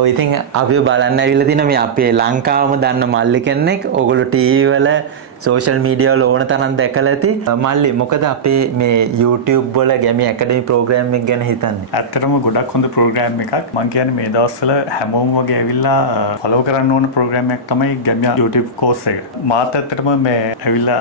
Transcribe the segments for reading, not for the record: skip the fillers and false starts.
ඔය ඉතින් අපි බලන්න ඇවිල්ලා තියෙන මේ අපේ ලංකාවම දන්න මල්ලි කෙනෙක් ඕගොල්ලෝ ටීවී වල සෝෂල් මීඩියා වල ඕන තරම් දැකලා ඇති. මල්ලි මොකද අපේ මේ YouTube වල ගැමි ඇකඩමි ප්‍රෝග්‍රෑම් එක ගැන හිතන්නේ? ඇත්තටම ගොඩක් හොඳ ප්‍රෝග්‍රෑම් එකක්. මම කියන්නේ මේ දවස්වල හැමෝම වගේ ඇවිල්ලා ෆලෝ කරන්න ඕන ප්‍රෝග්‍රෑම් එකක් තමයි ගැමියා YouTube කෝස් එක. මාත් ඇත්තටම මේ ඇවිල්ලා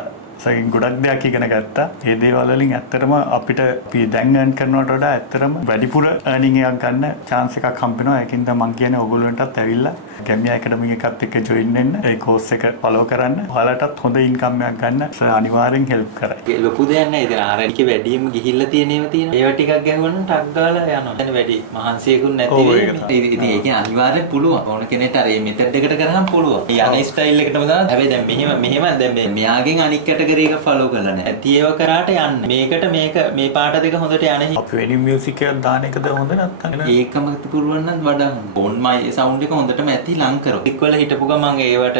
ගොඩක් දෙයක් ඉගෙන ගත්තා. ඒ දේවල් වලින් ඇත්තටම අපිට අපි දැන් earn කරනවට වඩා ඇත්තටම වැඩිපුර earning එකක් ගන්න chance එකක් හම්බ වෙනවා. ඒකින්ද මම කියන්නේ ඕගොල්ලන්ටත් ඇවිල්ලා ගැමියා ඇකඩමි එකත් එක්ක join වෙන්න. ඒ course එක follow කරන්න. ඔයාලටත් හොඳ income එකක් ගන්න අනිවාර්යෙන් help කරයි. ඒ ලොකු දෙයක් නෑ. ඉතින් ආරෙක වැඩිම ගිහිල්ලා තියෙනේම තියෙන. ඒවා ටිකක් ගැහුවනම් ටක් ගාලා යනවා. දැන් වැඩි මහන්සියකුත් නැති වෙන්නේ. ඉතින් ඒකෙන් අනිවාර්යෙන් පුළුවන්. ඕන කෙනෙක්ට අර මේ මෙතඩ් එකට කරාම පුළුවන්. මේ යන ස්ටයිල් එකටම දාන්න. හැබැයි දැන් මෙහෙම දැන් මෙයාගෙන් අනික් කැටගරි එක ෆලෝ කරලා නැහැ. ඇති ඒව කරාට යන්න. මේකට මේ පාට දෙක හොඳට යන්නේ. අපි වෙනින් මියුසික් එකක් දාන එකද හොඳ නැත්නම් ඒකම පුළුවන් නම් වඩා හොඳ. ෆෝන් මයි සවුන්ඩ් එක හොඳටම ඇති ලං කරෝ. ටික් වල හිටපු ගමන් ඒවට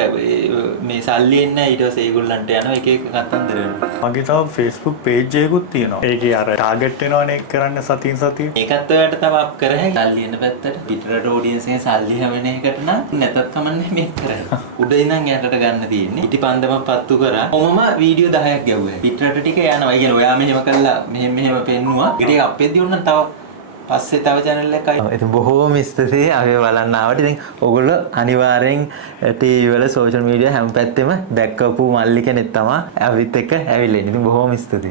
මේ සල්ලි එන්නේ නැහැ. ඊට පස්සේ ඒගොල්ලන්ට යනවා එක එක කතන්දර වෙනවා. මගේ තව Facebook page එකකුත් තියෙනවා. ඒකේ අර ටාගට් වෙනවනේ කරන්න සතියෙන් සතිය. ඒකත් ඔයාලට තව අප් කර හැකියි. සල්ලි එන පැත්තට පිටරට ඔඩියන්ස් එකෙන් සල්ලි හැවෙන එකට නම් නැතත් කමන්නේ මේක කරන්න. උඩ ඉඳන් යටට ගන්න තියෙන්නේ. ඉටිපන්දමක් පත්තු කරා. ඔමම වීඩියෝ 10ක් ගැව්වා. පිටරට ටික යනවා. ඒ කියන්නේ ඔයා මෙහෙම කළා මෙහෙම පෙන්නුවා. ඊට අප්පෙද්දී උන්න තව පස්සේ තව channel එකක් ආයි. ඉතින් බොහෝම ස්තුතියි අපි බලන්න ආවට. ඉතින් ඔයගොල්ලෝ අනිවාර්යෙන් ටීවී වල සෝෂල් මීඩියා හැම පැත්තෙම දැක්කපු මල්ලි කෙනෙක් තමයි අපිත් එක්ක ඇවිල්ලා ඉන්නේ. ඉතින් බොහෝම ස්තුතියි.